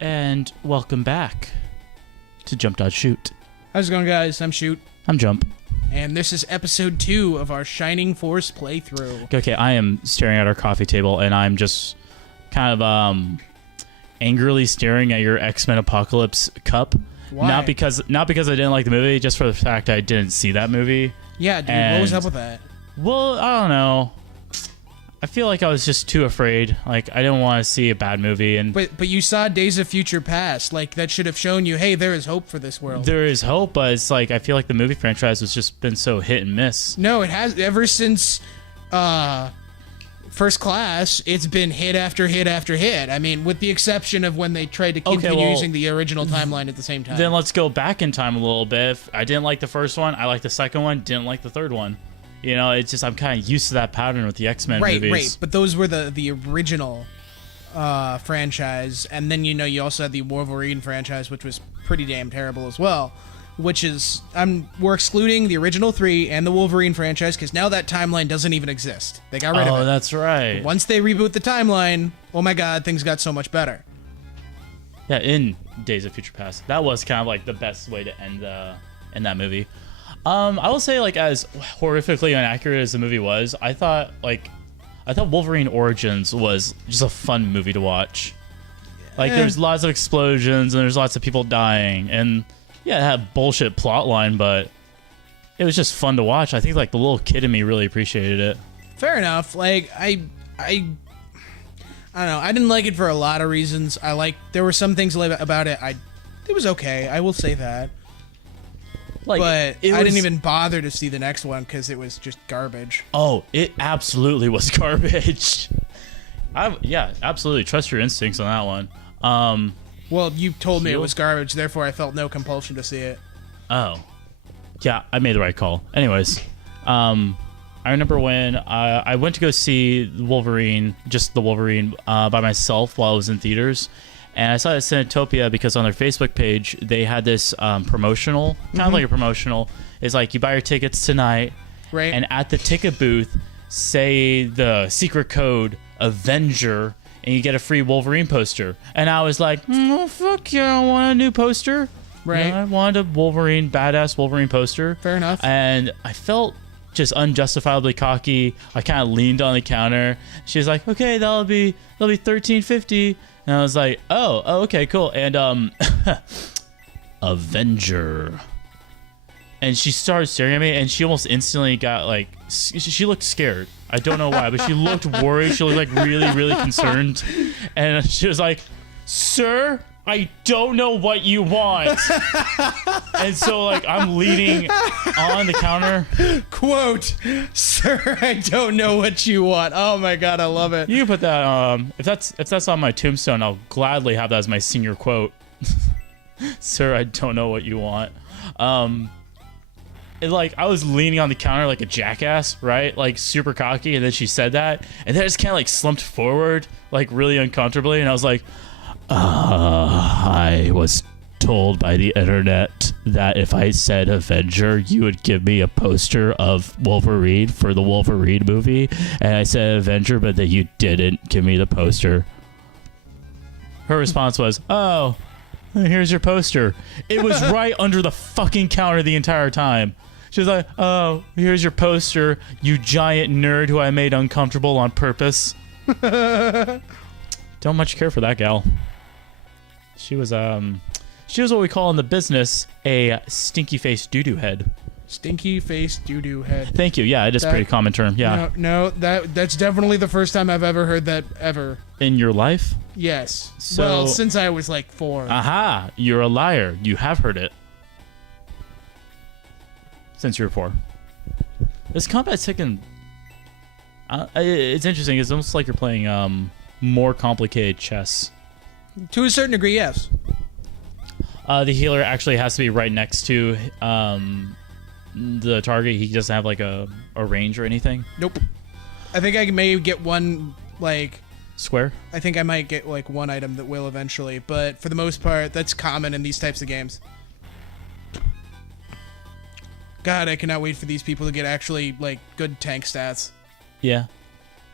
And welcome back to Jump Dodge Shoot. How's it going, guys? I'm Shoot. I'm Jump. And this is episode 2 of our Shining Force playthrough. Okay, I am staring at our coffee table, and I'm just kind of angrily staring at your X-Men Apocalypse cup. Why? Not because I didn't like the movie, just for the fact I didn't see that movie. Yeah, dude, what was up with that? Well, I don't know. I feel like I was just too afraid. Like, I didn't want to see a bad movie. But you saw Days of Future Past. Like, that should have shown you, hey, there is hope for this world. There is hope, but it's like, I feel like the movie franchise has just been so hit and miss. No, it has. Ever since First Class, it's been hit after hit after hit. I mean, with the exception of when they tried to continue using the original timeline at the same time. Then let's go back in time a little bit. I didn't like the first one. I liked the second one. Didn't like the third one. You know, it's just, I'm kind of used to that pattern with the X-Men movies. Right. But those were the original franchise. And then, you also had the Wolverine franchise, which was pretty damn terrible as well. Which is, we're excluding the original 3 and the Wolverine franchise, because now that timeline doesn't even exist. They got rid of it. Oh, that's right. But once they reboot the timeline, oh my god, things got so much better. Yeah, in Days of Future Past. That was kind of like the best way to end that movie. I will say, like, as horrifically inaccurate as the movie was, I thought Wolverine Origins was just a fun movie to watch. Like, there's lots of explosions and there's lots of people dying, and yeah, it had a bullshit plot line, but it was just fun to watch. I think, like, the little kid in me really appreciated it. Fair enough. Like, I don't know. I didn't like it for a lot of reasons. There were some things about it. It was okay. I will say that. Like, but I didn't even bother to see the next one because it was just garbage. Oh, it absolutely was garbage. Yeah, absolutely. Trust your instincts on that one. Well, you told me it was garbage, therefore I felt no compulsion to see it. Oh. Yeah, I made the right call. Anyways, I remember when I went to go see Wolverine, by myself while I was in theaters. And I saw it at Cinetopia because on their Facebook page, they had this promotional, kind of like a promotional. It's like, you buy your tickets tonight, right? And at the ticket booth, say the secret code Avenger, and you get a free Wolverine poster. And I was like, oh, fuck yeah, I want a new poster. Right. You know, I wanted a badass Wolverine poster. Fair enough. And I felt just unjustifiably cocky. I kind of leaned on the counter. She was like, okay, that'll be $13.50. And I was like, oh, okay, cool. And Avenger. And she started staring at me, and she almost instantly got, like, she looked scared. I don't know why, but she looked worried. She looked, like, really, really concerned. And she was like, sir, I don't know what you want. And so, like, I'm leaning on the counter. Quote, sir, I don't know what you want. Oh my god, I love it. You can put that, if that's on my tombstone, I'll gladly have that as my senior quote. Sir, I don't know what you want. Like, I was leaning on the counter like a jackass, right? Like, super cocky, and then she said that, and then I just kind of, like, slumped forward, like, really uncomfortably, and I was like, I was told by the internet that if I said Avenger, you would give me a poster of Wolverine for the Wolverine movie. And I said Avenger, but that you didn't give me the poster. Her response was, oh, here's your poster. It was right under the fucking counter the entire time. She was like, oh, here's your poster, you giant nerd who I made uncomfortable on purpose. Don't much care for that gal. She was what we call in the business a stinky face doo-doo head. Stinky face doo-doo head. Thank you. Yeah, it is a pretty common term. Yeah. No, that's definitely the first time I've ever heard that ever. In your life? Yes. Well, since I was like 4. Aha! You're a liar. You have heard it. Since you were 4. This combat's taken. It's interesting. It's almost like you're playing more complicated chess. To a certain degree, yes. The healer actually has to be right next to the target. He doesn't have like a range or anything. Nope. I think I may get one, like, square. I think I might get like one item that will eventually, but for the most part, that's common in these types of games. God, I cannot wait for these people to get actually like good tank stats. Yeah.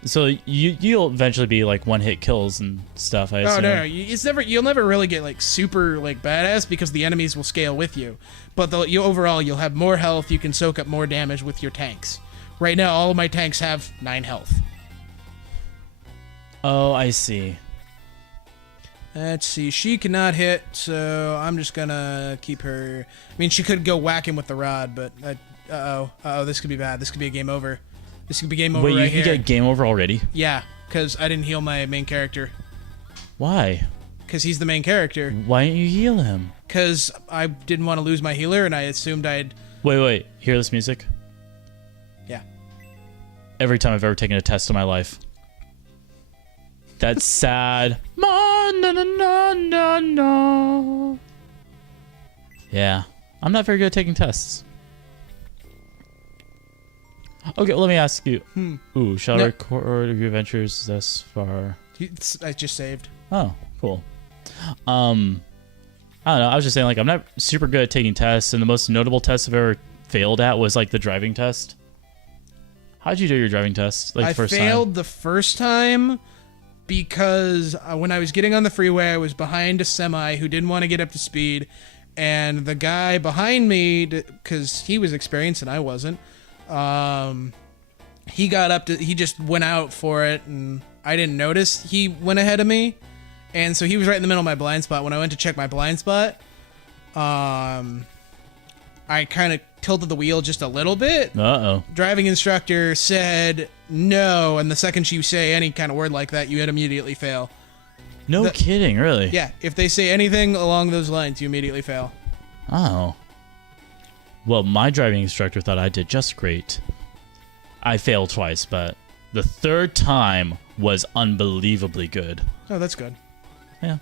So you'll eventually be like one hit kills and stuff. I assume. Oh no, it's never. You'll never really get like super like badass because the enemies will scale with you. But overall, you'll have more health. You can soak up more damage with your tanks. Right now, all of my tanks have 9 health. Oh, I see. Let's see. She cannot hit, so I'm just gonna keep her. I mean, she could go whack him with the rod, but uh-oh, this could be bad. This could be a game over. This could be game over. Wait, right you here. get game over already? Yeah, because I didn't heal my main character. Why? Because he's the main character. Why didn't you heal him? Because I didn't want to lose my healer, and I assumed I'd. Wait. Hear this music? Yeah. Every time I've ever taken a test in my life. That's sad. No. Yeah. I'm not very good at taking tests. Okay, let me ask you. Ooh, shall I record your adventures thus far? I just saved. Oh, cool. I don't know. I was just saying, like, I'm not super good at taking tests, and the most notable test I've ever failed at was, like, the driving test. How'd you do your driving test? Like, I first failed time? the first time because when I was getting on the freeway, I was behind a semi who didn't want to get up to speed, and the guy behind me, because he was experienced and I wasn't, he just went out for it, and I didn't notice he went ahead of me, and so he was right in the middle of my blind spot. When I went to check my blind spot, I kind of tilted the wheel just a little bit. Uh-oh. Driving instructor said no, and the second you say any kind of word like that, you would immediately fail. No kidding, really? Yeah, if they say anything along those lines, you immediately fail. Oh. Well, my driving instructor thought I did just great. I failed twice, but the third time was unbelievably good. Oh, that's good. Yeah.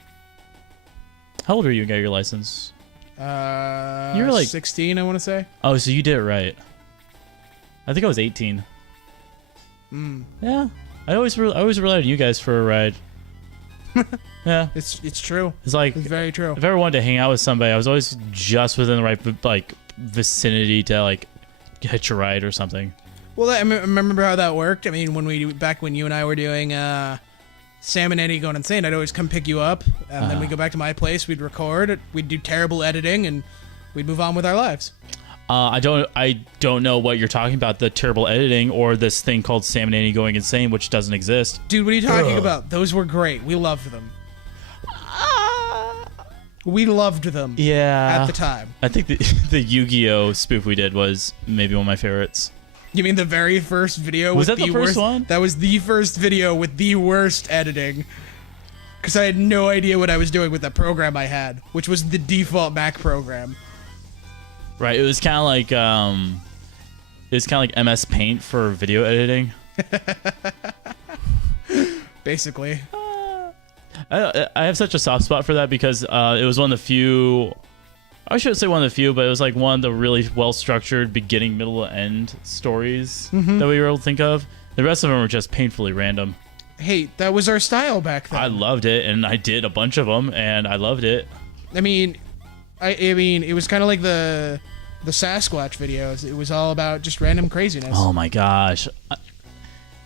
How old are you when you got your license? You're like 16, I want to say. Oh, so you did it right. I think I was 18. Yeah. I always relied on you guys for a ride. Yeah. It's true. It's like, It's very true. if I ever wanted to hang out with somebody, I was always just within the right, like, vicinity to, like, hitch a ride or something. Well, I remember how that worked. I mean, back when you and I were doing Sam and Eddie Going Insane, I'd always come pick you up, and then we'd go back to my place, we'd record, we'd do terrible editing, and we'd move on with our lives. I don't know what you're talking about, the terrible editing or this thing called Sam and Annie Going Insane, which doesn't exist. Dude, what are you talking about? Those were great. We loved them. We loved them. Yeah. At the time. I think the Yu-Gi-Oh spoof we did was maybe one of my favorites. You mean the very first video? Was that the first one? That was the first video with the worst editing. Because I had no idea what I was doing with that program I had, which was the default Mac program. Right. It was kind of like MS Paint for video editing. Basically. I have such a soft spot for that because it was one of the few. I shouldn't say one of the few, but it was like one of the really well-structured beginning, middle, and end stories that we were able to think of. The rest of them were just painfully random. Hey, that was our style back then. I loved it, and I did a bunch of them, and I loved it. I mean, it was kind of like the Sasquatch videos. It was all about just random craziness. Oh my gosh.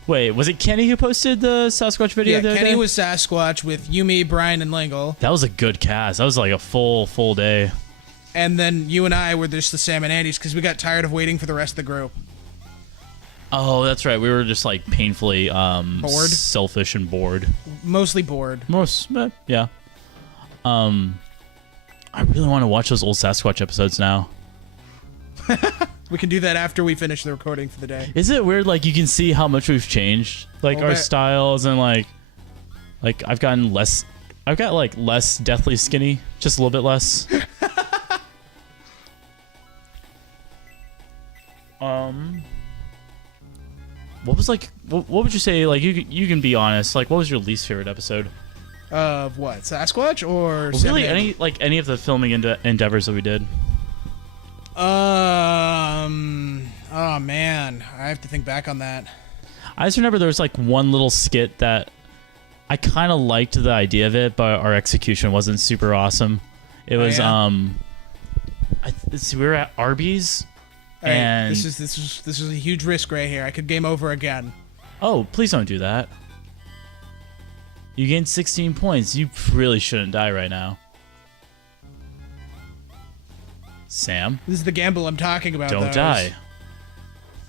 Wait, was it Kenny who posted the Sasquatch video? Yeah, Kenny was Sasquatch with Yumi, Brian, and Lingle. That was a good cast. That was like a full day. And then you and I were just the Sam and Andy's because we got tired of waiting for the rest of the group. Oh, that's right. We were just like painfully bored, selfish, and bored. Mostly bored. Yeah. I really want to watch those old Sasquatch episodes now. We can do that after we finish the recording for the day. Is it weird? Like you can see how much we've changed, like our styles, and like I've gotten less. I've got like less deathly skinny, just a little bit less. What was like? What would you say? Like you can be honest. Like what was your least favorite episode? Of what? Sasquatch or well, really any of the filming endeavors that we did? Oh man, I have to think back on that. I just remember there was like one little skit that I kind of liked the idea of it, but our execution wasn't super awesome. It was we were at Arby's, and this is a huge risk right here. I could game over again. Oh, please don't do that. You gained 16 points. You really shouldn't die right now. Sam? This is the gamble I'm talking about. Don't die.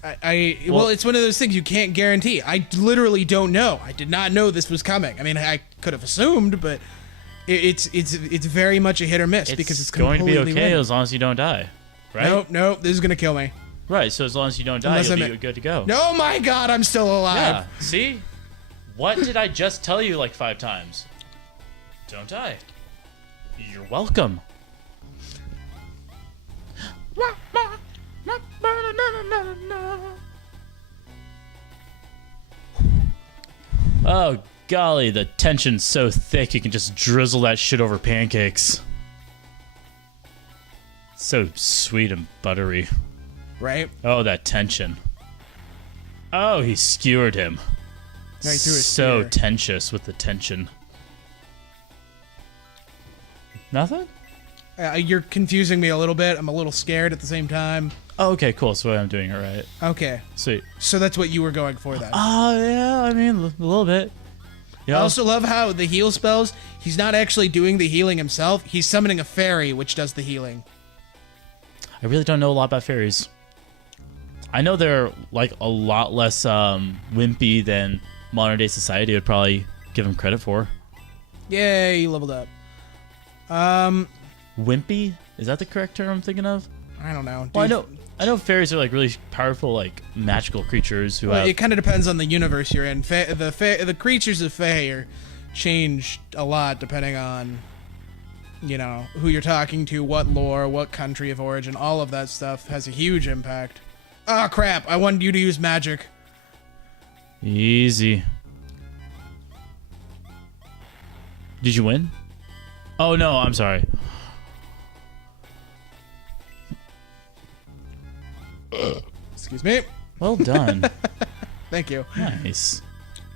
Well, it's one of those things you can't guarantee. I literally don't know. I did not know this was coming. I mean, I could have assumed, but it's very much a hit or miss because it's going to be okay random. as long as you don't die, right? Nope. This is gonna kill me. Right. So as long as you don't die, you'll be good to go. No, my God, I'm still alive. Yeah. See? What did I just tell you like 5 times? Don't die. You're welcome. Oh, golly, the tension's so thick you can just drizzle that shit over pancakes. So sweet and buttery. Right? Oh, that tension. Oh, he skewered him. No, he threw a So spear. tensious with the tension. Nothing? You're confusing me a little bit. I'm a little scared at the same time. Oh, okay, cool. So I'm doing it right. Okay. Sweet. So that's what you were going for then. Oh, yeah, I mean, a little bit. Yeah. I also love how the heal spells, he's not actually doing the healing himself. He's summoning a fairy, which does the healing. I really don't know a lot about fairies. I know they're like a lot less wimpy than modern day society would probably give them credit for. Yay, he leveled up. Wimpy? Is that the correct term I'm thinking of? I don't know. Well, I know fairies are like really powerful, like magical creatures who have. It kind of depends on the universe you're in. The creatures of Fae are changed a lot depending on, you know, who you're talking to, what lore, what country of origin. All of that stuff has a huge impact. Ah, crap! I wanted you to use magic. Easy. Did you win? Oh no, I'm sorry. Excuse me. Well done. Thank you. Nice.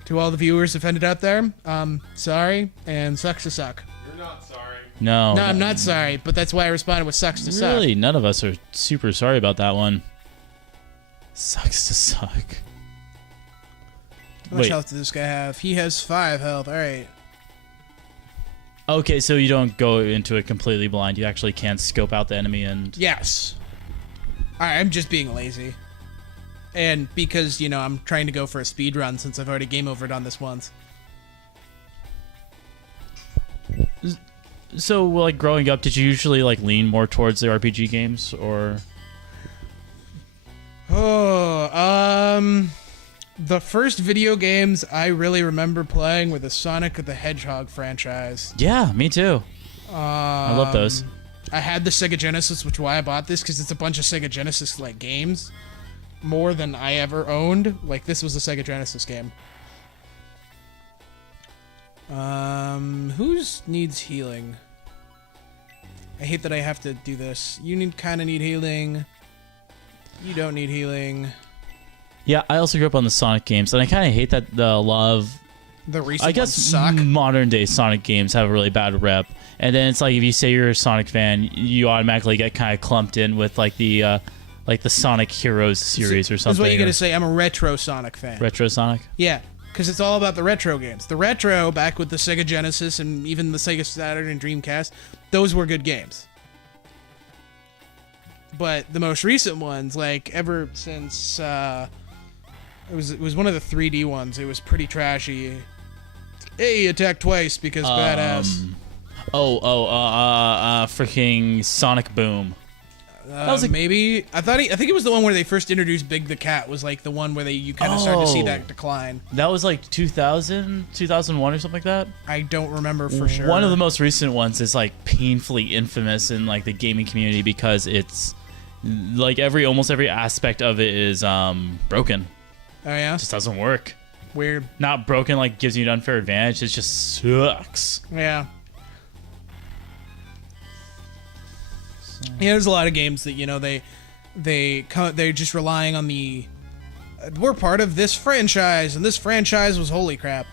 To all the viewers offended out there, sorry, and sucks to suck. You're not sorry. No. No, I'm not sorry, but that's why I responded with sucks to suck. Really, none of us are super sorry about that one. Sucks to suck. How much Wait. health does this guy have? He has 5 health. All right. Okay, so you don't go into it completely blind. You actually can scope out the enemy and... Yes. All right, I'm just being lazy. And because, you know, I'm trying to go for a speed run since I've already game overed on this once. So, like, growing up, did you usually, like, lean more towards the RPG games, or... The first video games I really remember playing were the Sonic the Hedgehog franchise. Yeah, me too. I love those. I had the Sega Genesis, which is why I bought this, because it's a bunch of Sega Genesis like games, more than I ever owned. Like this was a Sega Genesis game. Who's needs healing? I hate that I have to do this. You kind of need healing. You don't need healing. Yeah, I also grew up on the Sonic games, and I kind of hate that a lot of... The recent I guess ones suck. modern day Sonic games have a really bad rep. And then it's like if you say you're a Sonic fan, you automatically get kind of clumped in with like the Sonic Heroes series or something. That's what you or gotta say. I'm a retro Sonic fan. Retro Sonic. Yeah, because it's all about the retro games. The retro, back with the Sega Genesis and even the Sega Saturn and Dreamcast, those were good games. But the most recent ones, like ever since it was one of the 3D ones, it was pretty trashy. Hey, attack twice because badass. Freaking Sonic Boom. That was maybe I think it was the one where they first introduced Big the Cat. Was like the one where you kind of started to see that decline. That was like 2000, 2001 or something like that. I don't remember for sure. One of the most recent ones is like painfully infamous in like the gaming community because it's like almost every aspect of it is broken. Oh yeah, It just doesn't work. weird. Not broken like gives you an unfair advantage. It just sucks. Yeah. Yeah, there's a lot of games that they're just relying on the we're part of this franchise and this franchise was holy crap.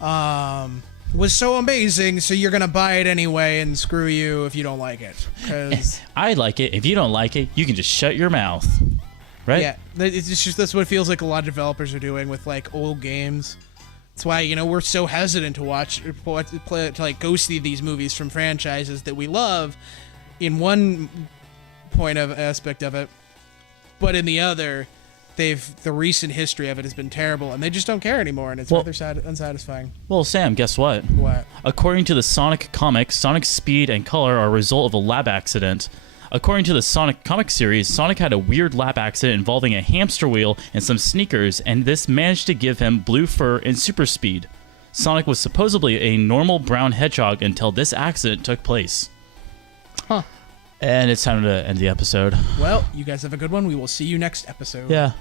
Was so amazing, so you're gonna buy it anyway and screw you if you don't like it. 'Cause I like it. If you don't like it, you can just shut your mouth. right? Yeah, it's just that's what it feels like a lot of developers are doing with like old games. That's why we're so hesitant to like go see these movies from franchises that we love in one point of aspect of it, but in the other, the recent history of it has been terrible, and they just don't care anymore, and it's rather unsatisfying. Well, Sam, guess what? What? According to the Sonic comics, Sonic's speed and color are a result of a lab accident. According to the Sonic comic series, Sonic had a weird lab accident involving a hamster wheel and some sneakers, and this managed to give him blue fur and super speed. Sonic was supposedly a normal brown hedgehog until this accident took place. Huh. And it's time to end the episode. Well, you guys have a good one. We will see you next episode. Yeah.